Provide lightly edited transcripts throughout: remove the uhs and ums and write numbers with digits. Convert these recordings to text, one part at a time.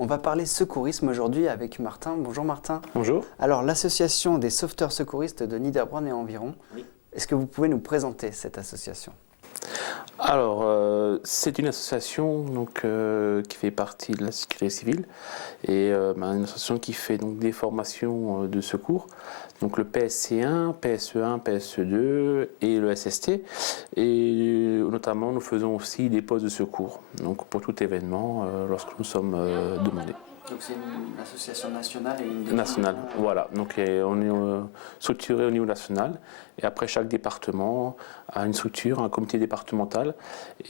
On va parler secourisme aujourd'hui avec Martin. Bonjour Martin. Bonjour. Alors l'association des sauveteurs secouristes de Niederbronn et environ, est-ce que vous pouvez nous présenter cette association ? Alors, c'est une association qui fait partie de la sécurité civile et une association qui fait donc des formations de secours, donc le PSC1, PSE1, PSE2 et le SST. Et notamment, nous faisons aussi des postes de secours, donc pour tout événement lorsque nous sommes demandés. Donc c'est une association nationale et une nationale, voilà. Donc on est structuré au niveau national et après chaque département a une structure, un comité départemental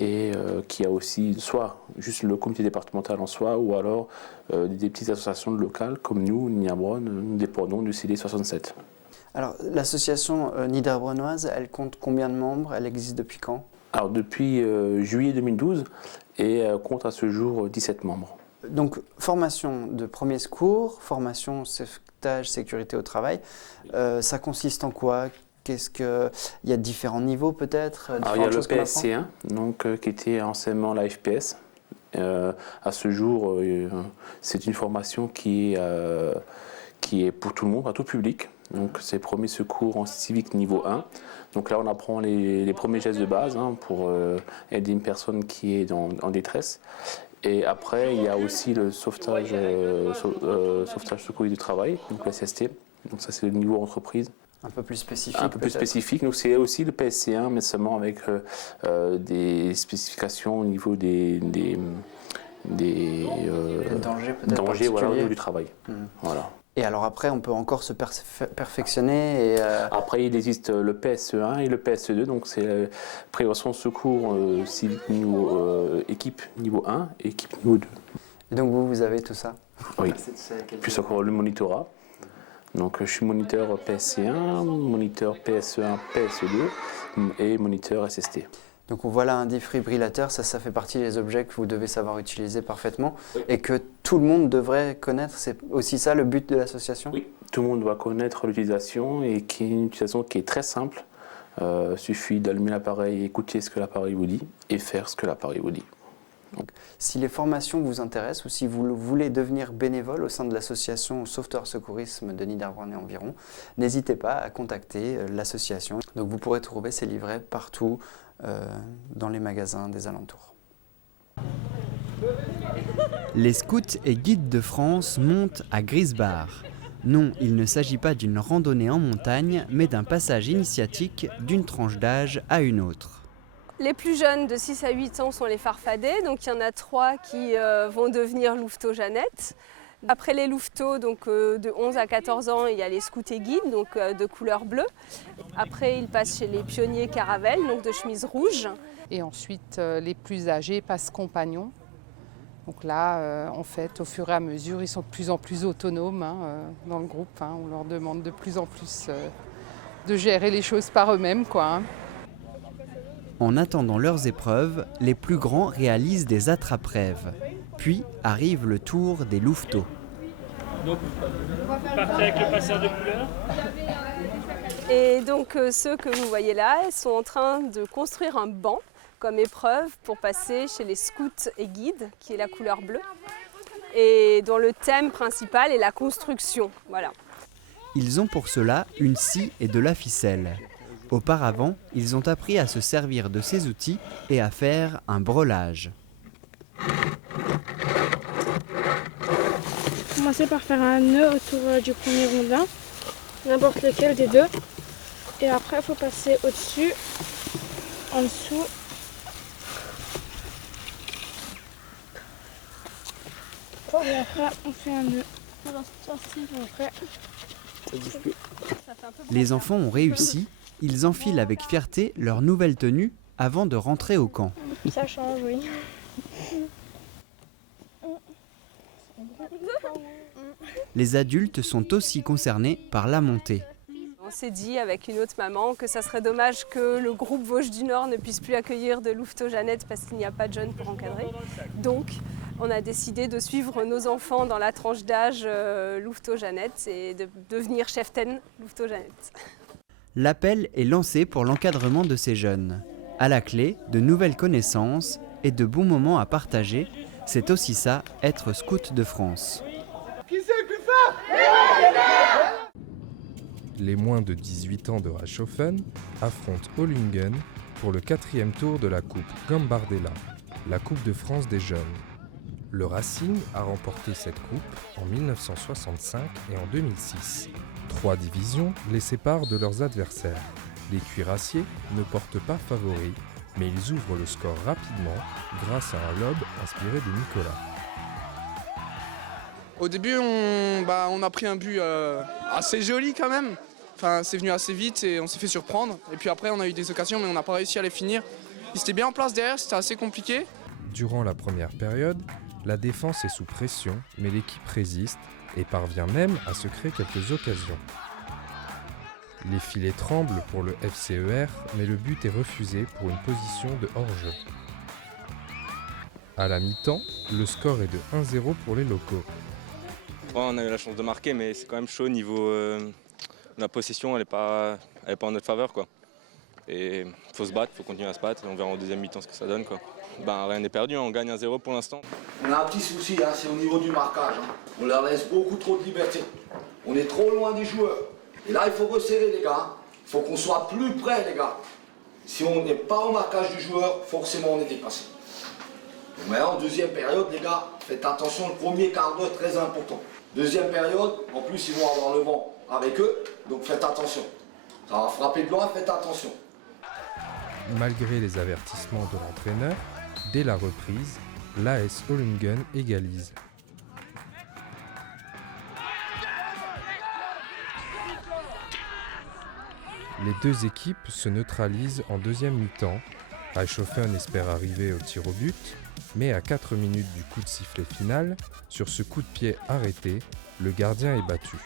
et qui a aussi soit juste le comité départemental en soi ou alors des petites associations locales comme nous, Niederbronn, nous dépendons du CD 67. Alors l'association niederbronnoise, elle compte combien de membres ? Elle existe depuis quand ? Alors depuis juillet 2012 et compte à ce jour 17 membres. Donc, formation de premier secours, formation sauvetage, sécurité au travail, ça consiste en quoi ? Il y a différents niveaux peut-être ? Alors, il y a le PSC1, qui était anciennement la FPS. À ce jour, c'est une formation qui est pour tout le monde, à tout public. Donc, c'est premier secours en civique niveau 1. Donc là, on apprend les premiers gestes de base pour aider une personne qui est en détresse. Et après, il y a aussi le sauvetage secours du travail, donc le SST. Donc ça, c'est le niveau entreprise. Un peu plus spécifique. Un peu plus spécifique. Donc c'est aussi le PSC1, mais seulement avec des spécifications au niveau des dangers peut-être dangers, voilà, au niveau du travail. Voilà. Et alors après, on peut encore se perfectionner Après, il existe le PSE1 et le PSE2, donc c'est prévention secours civique équipe niveau 1 et équipe niveau 2. Et donc vous avez tout ça ? Oui, plus encore le monitorat. Donc je suis moniteur PSC1, moniteur PSE1, PSE2 et moniteur SST. Donc voilà un défibrillateur, ça fait partie des objets que vous devez savoir utiliser parfaitement et que tout le monde devrait connaître. C'est aussi ça le but de l'association ? Oui, tout le monde doit connaître l'utilisation et qui est une utilisation qui est très simple. Il suffit d'allumer l'appareil, écouter ce que l'appareil vous dit et faire ce que l'appareil vous dit. Donc, si les formations vous intéressent ou si vous voulez devenir bénévole au sein de l'association Sauveteurs Secourisme de Niederbronn et environ, n'hésitez pas à contacter l'association. Donc vous pourrez trouver ces livrets partout dans les magasins des alentours. Les scouts et guides de France montent à Grisbach. Non, il ne s'agit pas d'une randonnée en montagne, mais d'un passage initiatique d'une tranche d'âge à une autre. Les plus jeunes de 6 à 8 ans sont les farfadets, donc il y en a 3 qui vont devenir louveteaux-Jeannette. Après les louveteaux, donc de 11 à 14 ans, il y a les scouts et guides, donc de couleur bleue. Après, ils passent chez les pionniers caravelles, donc de chemise rouge. Et ensuite, les plus âgés passent compagnons. Donc là, en fait, au fur et à mesure, ils sont de plus en plus autonomes dans le groupe. On leur demande de plus en plus de gérer les choses par eux-mêmes, En attendant leurs épreuves, les plus grands réalisent des attrape-rêves. Puis arrive le tour des louveteaux. Donc, vous partez avec le passeur de couleurs. Et donc ceux que vous voyez là, ils sont en train de construire un banc comme épreuve pour passer chez les scouts et guides, qui est la couleur bleue, et dont le thème principal est la construction. Voilà. Ils ont pour cela une scie et de la ficelle. Auparavant, ils ont appris à se servir de ces outils et à faire un breulage. Commencez par faire un nœud autour du premier rondin, n'importe lequel des deux. Et après, il faut passer au-dessus, en dessous. Et après, on fait un nœud. Après. Les enfants ont réussi. Ils enfilent avec fierté leur nouvelle tenue avant de rentrer au camp. Ça change, oui. Les adultes sont aussi concernés par la montée. On s'est dit avec une autre maman que ça serait dommage que le groupe Vosges du Nord ne puisse plus accueillir de louveteaux-Jeannette parce qu'il n'y a pas de jeunes pour encadrer. Donc on a décidé de suivre nos enfants dans la tranche d'âge louveteaux-Jeannette et de devenir cheftaine louveteaux-Jeannette. L'appel est lancé pour l'encadrement de ces jeunes. À la clé, de nouvelles connaissances et de bons moments à partager, C'est aussi ça, être scout de France. Les moins de 18 ans de Reichshoffen affrontent Ohlungen pour le 4e tour de la Coupe Gambardella, la Coupe de France des jeunes. Le Racing a remporté cette coupe en 1965 et en 2006. 3 divisions les séparent de leurs adversaires. Les cuirassiers ne portent pas favoris, mais ils ouvrent le score rapidement grâce à un lob inspiré de Nicolas. Au début, on a pris un but assez joli quand même. Enfin, c'est venu assez vite et on s'est fait surprendre. Et puis après, on a eu des occasions, mais on n'a pas réussi à les finir. Ils étaient bien en place derrière, c'était assez compliqué. Durant la première période, la défense est sous pression, mais l'équipe résiste et parvient même à se créer quelques occasions. Les filets tremblent pour le FCER, mais le but est refusé pour une position de hors-jeu. À la mi-temps, le score est de 1-0 pour les locaux. Ouais, on a eu la chance de marquer, mais c'est quand même chaud au niveau la possession, elle n'est pas en notre faveur, quoi. Et il faut se battre, il faut continuer à se battre et on verra en deuxième mi-temps ce que ça donne, quoi. Rien n'est perdu, on gagne 1-0 pour l'instant. On a un petit souci, c'est au niveau du marquage. On leur laisse beaucoup trop de liberté. On est trop loin des joueurs. Et là, il faut resserrer, les gars. Il faut qu'on soit plus près, les gars. Si on n'est pas au marquage du joueur, forcément on est dépassé. Mais en deuxième période, les gars, faites attention, le premier quart d'heure très important. Deuxième période, en plus ils vont avoir le vent avec eux, donc faites attention. Ça va frapper de loin, faites attention. Malgré les avertissements de l'entraîneur, dès la reprise, l'AS Ohlungen égalise. Les deux équipes se neutralisent en deuxième mi-temps. Reichshoffen espère arriver au tir au but, mais à 4 minutes du coup de sifflet final, sur ce coup de pied arrêté, le gardien est battu.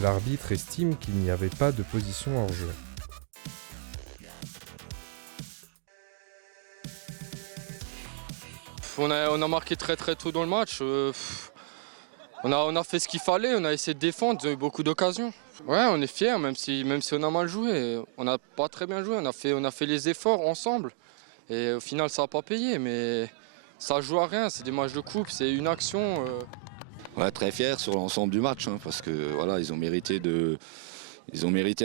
L'arbitre estime qu'il n'y avait pas de position hors jeu. On a marqué très tôt dans le match. On a fait ce qu'il fallait, on a essayé de défendre, on a eu beaucoup d'occasions. Ouais, on est fiers, même si on a mal joué. On n'a pas très bien joué, on a fait les efforts ensemble. Et au final, ça n'a pas payé, mais ça joue à rien, c'est des matchs de coupe, c'est une action. Ouais, très fiers sur l'ensemble du match, parce que voilà, ils ont mérité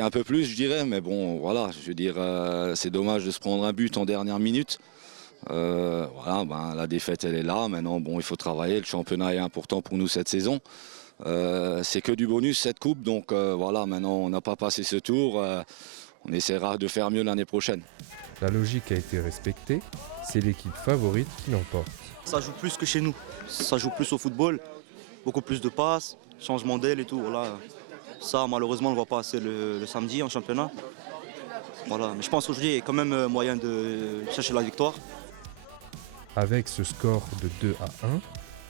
un peu plus, je dirais. Mais bon, voilà, je veux dire, c'est dommage de se prendre un but en dernière minute. La défaite, elle est là. Maintenant, il faut travailler. Le championnat est important pour nous cette saison. C'est que du bonus cette coupe, donc maintenant on n'a pas passé ce tour, on essaiera de faire mieux l'année prochaine. La logique a été respectée, c'est l'équipe favorite qui l'emporte. Ça joue plus que chez nous, ça joue plus au football, beaucoup plus de passes, changement d'aile et tout. Voilà. Ça malheureusement on ne voit pas assez le samedi en championnat. Voilà. Mais je pense qu'aujourd'hui il y a quand même moyen de chercher la victoire. Avec ce score de 2-1,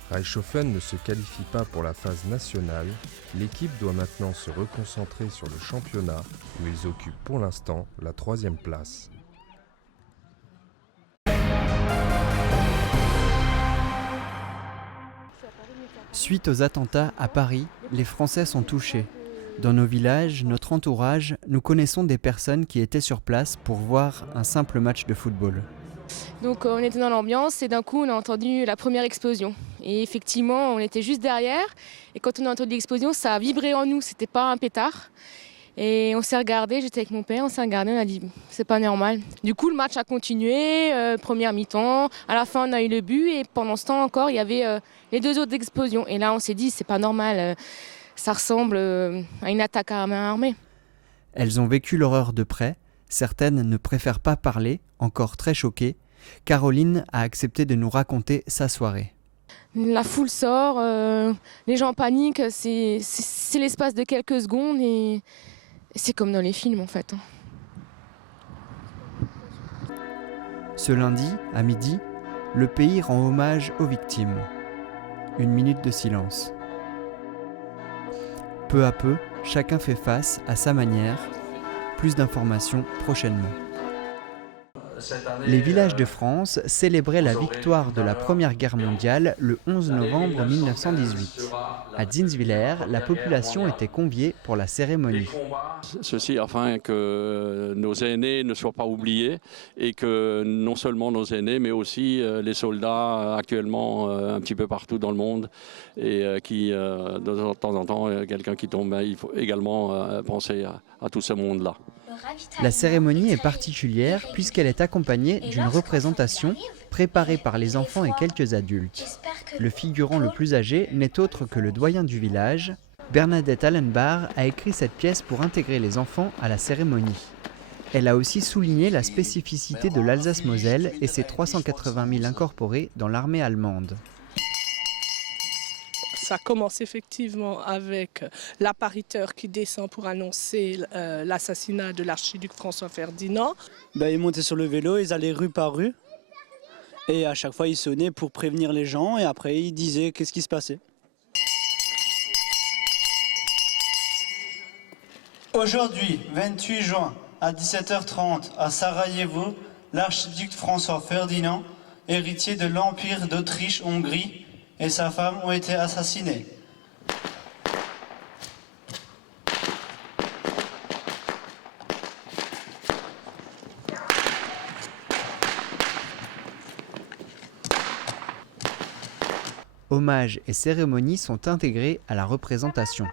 Reichshoffen ne se qualifie pas pour la phase nationale. L'équipe doit maintenant se reconcentrer sur le championnat où ils occupent pour l'instant la 3e place. Suite aux attentats à Paris, les Français sont touchés. Dans nos villages, notre entourage, nous connaissons des personnes qui étaient sur place pour voir un simple match de football. Donc on était dans l'ambiance et d'un coup on a entendu la première explosion. Et effectivement on était juste derrière et quand on a entendu l'explosion ça a vibré en nous, c'était pas un pétard. Et on s'est regardé, j'étais avec mon père, on s'est regardé, on a dit c'est pas normal. Du coup le match a continué, première mi-temps, à la fin on a eu le but et pendant ce temps encore il y avait les 2 autres explosions. Et là on s'est dit c'est pas normal, ça ressemble à une attaque à main armée. Elles ont vécu l'horreur de près, certaines ne préfèrent pas parler, encore très choquées. Caroline a accepté de nous raconter sa soirée. La foule sort, les gens paniquent, c'est l'espace de quelques secondes et c'est comme dans les films en fait. Ce lundi, à midi, le pays rend hommage aux victimes. 1 minute de silence. Peu à peu, chacun fait face à sa manière. Plus d'informations prochainement. Les villages de France célébraient la victoire de la Première Guerre mondiale le 11 novembre 1918. À Zinswiller, la population était conviée pour la cérémonie. Ceci afin que nos aînés ne soient pas oubliés et que non seulement nos aînés, mais aussi les soldats actuellement un petit peu partout dans le monde et qui, de temps en temps, quelqu'un qui tombe, il faut également penser à tout ce monde-là. La cérémonie est particulière puisqu'elle est accompagnée d'une représentation préparée par les enfants et quelques adultes. Le figurant le plus âgé n'est autre que le doyen du village. Bernadette Allenbar a écrit cette pièce pour intégrer les enfants à la cérémonie. Elle a aussi souligné la spécificité de l'Alsace-Moselle et ses 380 000 incorporés dans l'armée allemande. Ça commence effectivement avec l'appariteur qui descend pour annoncer l'assassinat de l'archiduc François Ferdinand. Ils montaient sur le vélo, ils allaient rue par rue et à chaque fois ils sonnaient pour prévenir les gens et après ils disaient qu'est-ce qui se passait. Aujourd'hui, 28 juin, à 17h30, à Sarajevo, l'archiduc François Ferdinand, héritier de l'Empire d'Autriche-Hongrie, et sa femme ont été assassinés. Hommages et cérémonies sont intégrés à la représentation.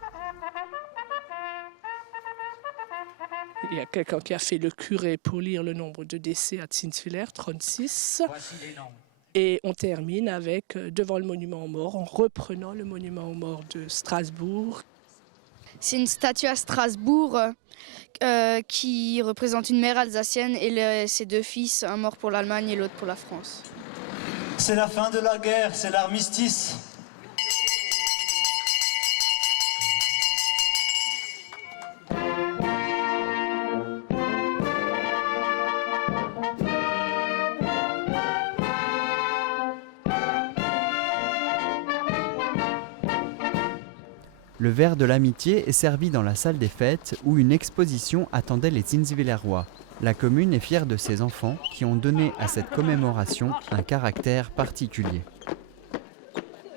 Il y a quelqu'un qui a fait le curé pour lire le nombre de décès à Zinswiller, 36. Et on termine avec, devant le monument aux morts, en reprenant le monument aux morts de Strasbourg. C'est une statue à Strasbourg qui représente une mère alsacienne et ses deux fils, un mort pour l'Allemagne et l'autre pour la France. C'est la fin de la guerre, c'est l'armistice. Le verre de l'amitié est servi dans la salle des fêtes où une exposition attendait les Zinswillerois. La commune est fière de ses enfants qui ont donné à cette commémoration un caractère particulier.